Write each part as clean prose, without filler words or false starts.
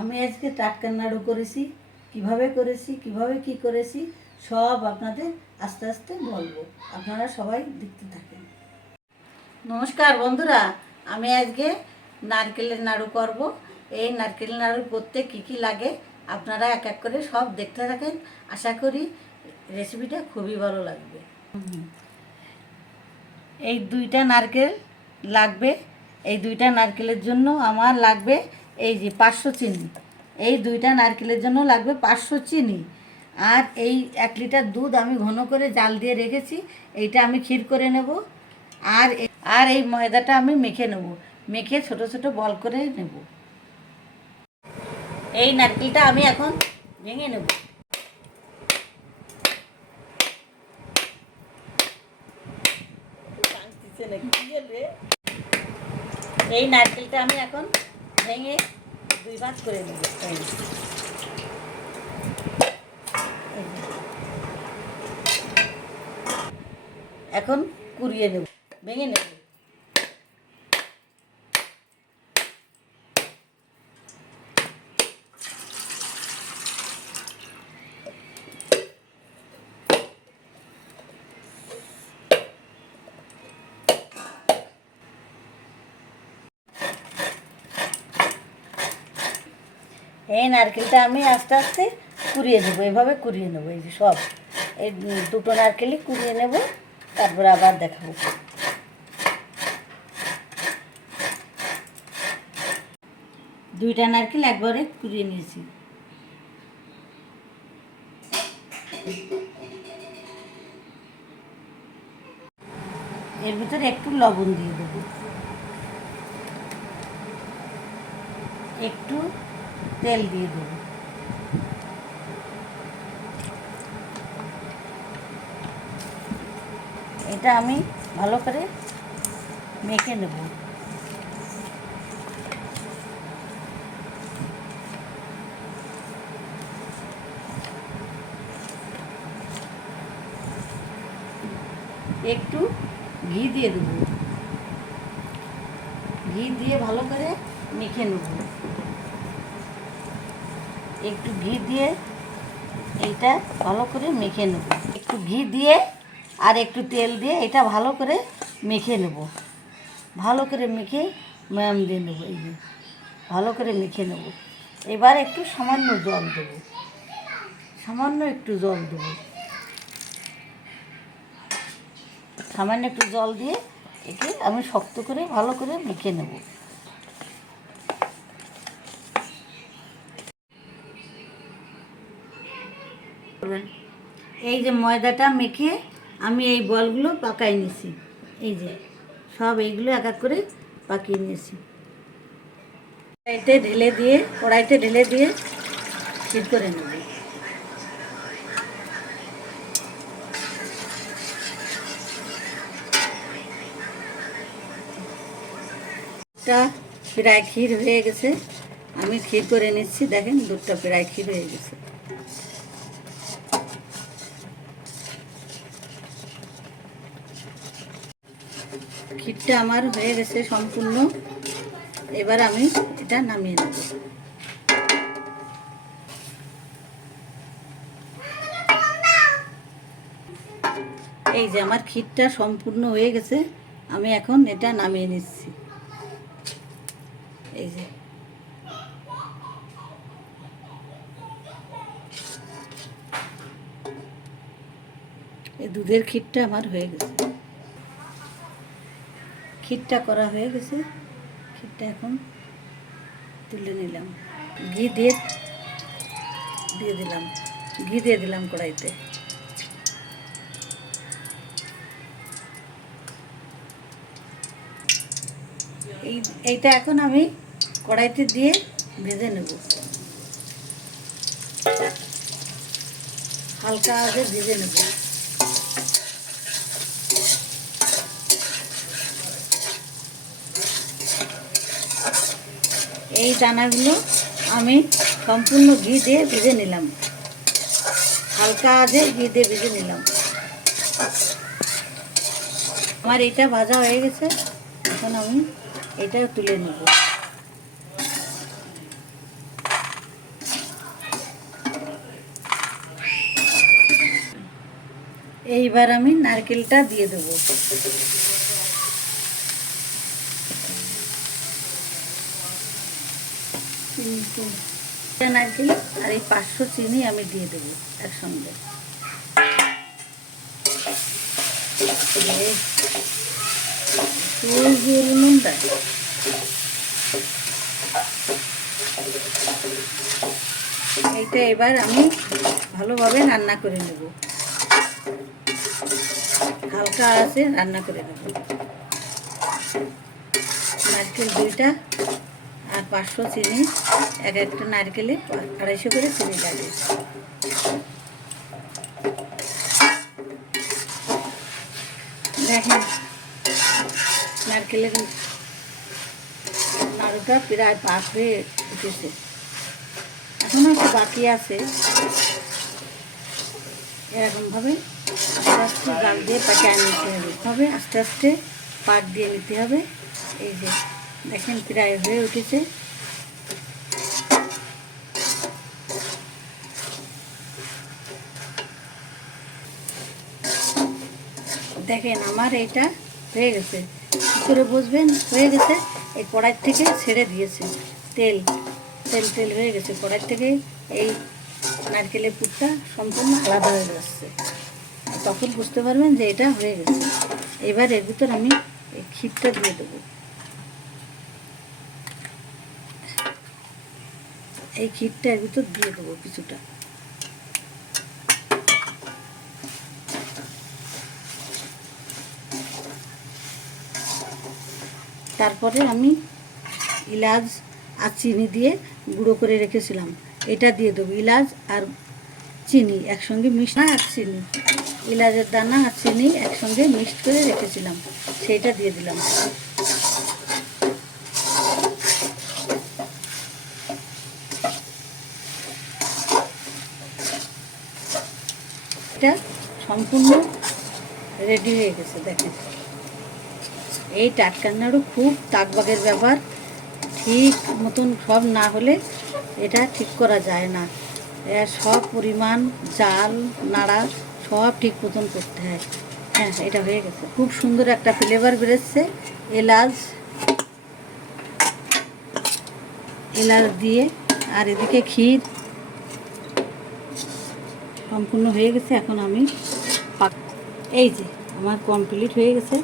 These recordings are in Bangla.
আমি আজকে টাটকা নাড়ু করেছি। কিভাবে করেছি, কিভাবে কি করেছি সব আপনাদের আস্তে আস্তে বলবো। আপনারা সবাই দেখতে থাকেন। নমস্কার বন্ধুরা, আমি আজকে নারকেলের নাড়ু করব। এই নারকেলের নাড়ু করতে কি কি লাগে আপনারা এক এক করে সব দেখতে থাকেন। আশা করি রেসিপিটা খুবই ভালো লাগবে। এই দুইটা নারকেল লাগবে। এই দুইটা নারকেলের জন্য আমার লাগবে এই যে 500 চিনি। এই দুইটা নারকেলের জন্য লাগবে 500 চিনি। আর এই 1 লিটার দুধ আমি ঘন করে জাল দিয়ে রেখেছি, এইটা আমি ক্ষীর করে নেব। আর এই ময়দাটা আমি মেখে নেব, মেখে ছোট ছোট বল করে নেব। এই নারকেলটা আমি এখন ভেঙে নেব। এই নারকেলটা আমি এখন ভেঙে 2 ভাগ করে নেব। এখন কুড়িয়ে নেব, ভেঙে নেব। এই নারকেলটা আমি আস্তে আস্তে কুড়িয়ে নেবো, এভাবে কুড়িয়ে নেবো। এই যে সব এই দুটো নারকেলই কুড়িয়ে নেব, তারপরে আবার দেখাবো। দুইটা নারকেল একবারে কুড়িয়ে নিয়েছি। এর ভিতরে একটু লবণ দিয়ে দেবো, একটু তেল দিয়ে দেবো। এটা আমি ভালো করে মেখে নেব। একটু ঘি দিয়ে দেবো, ঘি দিয়ে ভালো করে মেখে নেব। একটু ঘি দিয়ে এইটা ভালো করে মেখে নেব। একটু ঘি দিয়ে আর একটু তেল দিয়ে এটা ভালো করে মেখে নেব। ভালো করে মেখে ময়াম দিয়ে নেব। এই যে ভালো করে মেখে নেব। এবার একটু সামান্য জল দেবো, সামান্য একটু জল দেবো। সামান্য একটু জল দিয়ে একে আমি শক্ত করে ভালো করে মেখে নেব। এই যে ময়দাটা মেখে আমি এই বলগুলো পাকাই নিয়েছি। এই যে সব এইগুলো এক এক করে পাকিয়ে নিয়েছি। কড়াইতে ঢেলে দিয়ে ক্ষীর করে নেব। দুধটা প্রায় ক্ষীর হয়ে গেছে, আমি ক্ষীর করে নিচ্ছি। দেখেন দুধটা প্রায় ক্ষীর হয়ে গেছে। ক্ষীরটা আমার হয়ে গেছে সম্পূর্ণ। এবার আমি এটা নামিয়ে নেব। এই যে আমার ক্ষীরটা সম্পূর্ণ হয়ে গেছে, আমি এখন এটা নামিয়ে নিচ্ছি। এই যে এই দুধের ক্ষীরটা আমার হয়ে গেছে। ক্ষীরটা করা হয়ে গেছে, ক্ষীরটা এখন তুলে নিলাম। ঘি দিয়ে দিলাম, ঘি দিয়ে দিলাম কড়াইতে। এইটা এখন আমি কড়াইতে দিয়ে ভেজে নেব। হালকা আগে ভেজে নেব। এই দানাগুলো আমি সম্পূর্ণ ঘি দিয়ে ভেজে নিলাম, হালকা আগে ঘি দিয়ে ভেজে নিলাম। আমার এটা ভাজা হয়ে গেছে, এখন আমি এটা তুলে নেব। এইবার আমি নারকেলটা দিয়ে দেবো। নারকেল আর এই 500 চিনি আমি দিয়ে দেবো একসঙ্গে। নুনটা এইটা এবার আমি ভালোভাবে রান্না করে নেব, হালকা আছে রান্না করে নেব। নারকেল 2টা আর 500 চিনি, এক একটা নারকেলে 250 করে চিনি লাগে। দেখেন নারকেলের নাড়ুটা প্রায় পাক হয়ে উঠেছে, এখনো একটু বাকি আছে। এরকমভাবে আস্তে আস্তে গাল দিয়ে পাকিয়ে নিতে হবে, আস্তে আস্তে পাক দিয়ে নিতে হবে। এই যে দেখেন প্রায় হয়ে উঠেছে। দেখেন আমার এটা হয়ে গেছে। কী করে বুঝবেন হয়ে গেছে? এই কড়াই থেকে ছেড়ে দিয়েছে তেল, তেল তেল হয়ে গেছে কড়াই থেকে। এই নারকেলের পুরটা সম্পূর্ণ আলাদা হয়ে যাচ্ছে, তখন বুঝতে পারবেন যে এটা হয়ে গেছে। এবার এর ভিতর আমি এই ক্ষীরটা দিয়ে দেবো। এই ক্ষীরটা এর ভিতর দিয়ে দেবো কিছুটা। তারপরে আমি এলাচ আর চিনি দিয়ে গুঁড়ো করে রেখেছিলাম, এটা দিয়ে দেবো। এলাচ আর চিনি একসঙ্গে মিক্সড, আর চিনি, এলাচের দানা আর চিনি একসঙ্গে মিক্সড করে রেখেছিলাম, সেইটা দিয়ে দিলাম। এটা সম্পূর্ণ রেডি হয়ে গেছে। দেখেন এই টাটকা নাড়ু খুব তাকবাগের ব্যাপার, ঠিক মতন সব না হলে এটা ঠিক করা যায় না। এর সব পরিমাণ জাল নাড়া সব ঠিক মতন করতে হয়। হ্যাঁ, এটা হয়ে গেছে, খুব সুন্দর একটা ফ্লেভার বেরোচ্ছে। এলাচ এলাচ দিয়ে, আর এদিকে ক্ষীর সম্পূর্ণ হয়ে গেছে। এখন আমি এই যে আমার কমপ্লিট হয়ে গেছে।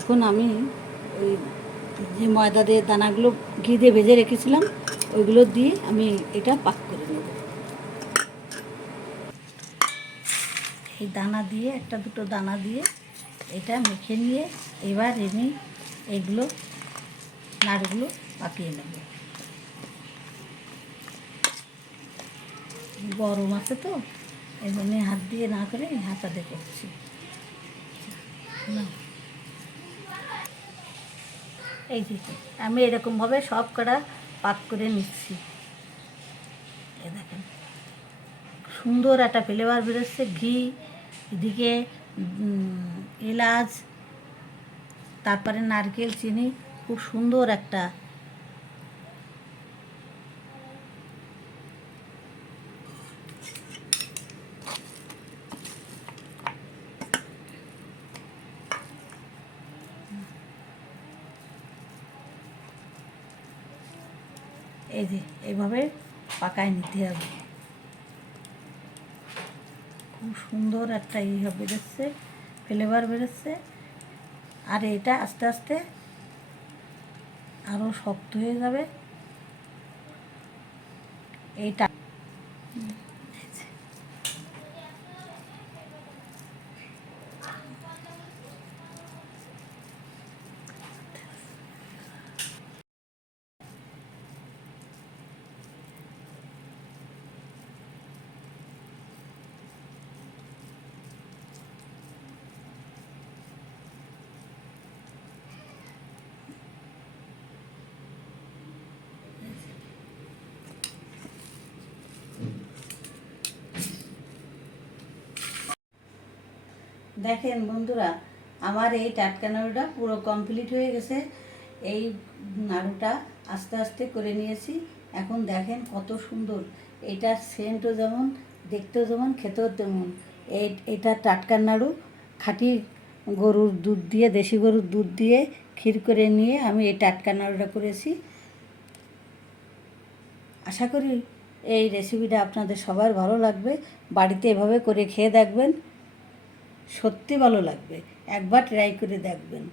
এখন আমি ওই যে ময়দা দিয়ে দানাগুলো ঘি দিয়ে ভেজে রেখেছিলাম ওইগুলো দিয়ে আমি এটা পাক করে নেব। এই দানা দিয়ে, একটা দুটো দানা দিয়ে এটা মেখে নিয়ে এবার আমি এগুলো নাড়ুগুলো পাকিয়ে নেব। গরম আছে তো এই জন্য হাত দিয়ে না করে হাতা দিয়ে করছি না। এই যে আমি এরকমভাবে সব কটা পাক করে নিচ্ছি। এ দেখেন সুন্দর একটা ফ্লেভার বেরোচ্ছে, ঘি, এদিকে এলাচ, তারপরে নারকেল, চিনি, খুব সুন্দর একটা। এই যে এইভাবে পাকায় নিতে হবে। খুব সুন্দর একটা বেরোচ্ছে, ফ্লেভার বেরোচ্ছে। আর এটা আস্তে আস্তে আরও শক্ত হয়ে যাবে এইটা। দেখেন বন্ধুরা, আমার এই টাটকা নাড়ুটা পুরো কমপ্লিট হয়ে গেছে। এই নাড়ুটা আস্তে আস্তে করে নিয়েছি। এখন দেখেন কত সুন্দর, এটা সেন্টও যেমন, দেখতেও যেমন, খেতেও তেমন। এটা টাটকা নাড়ু খাঁটি গরুর দুধ দিয়ে, দেশি গরুর দুধ দিয়ে ক্ষীর করে নিয়ে আমি এই টাটকা নাড়ুটা করেছি। আশা করি এই রেসিপিটা আপনাদের সবার ভালো লাগবে। বাড়িতে এভাবে করে খেয়ে দেখবেন, সত্যি ভালো লাগবে, একবার ট্রাই করে দেখবেন।